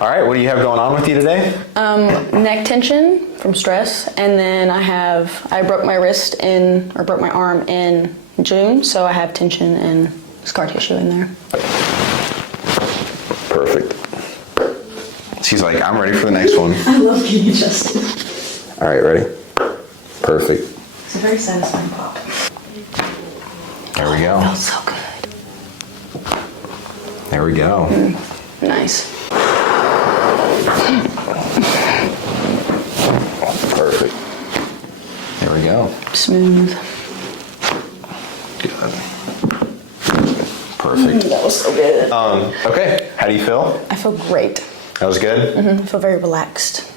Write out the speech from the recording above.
All right, what do you have going on with you today? Neck tension from stress, and then I broke my broke my arm in June, so I have tension and scar tissue in there. Perfect. She's like, I'm ready for the next one. I love getting adjusted. All right, ready? Perfect. It's a very satisfying pop. There we go. Feels so good. There we go. Nice. Perfect. There we go. Smooth. Good. Perfect. That was so good. Okay, how do you feel? I feel great. That was good? I feel very relaxed.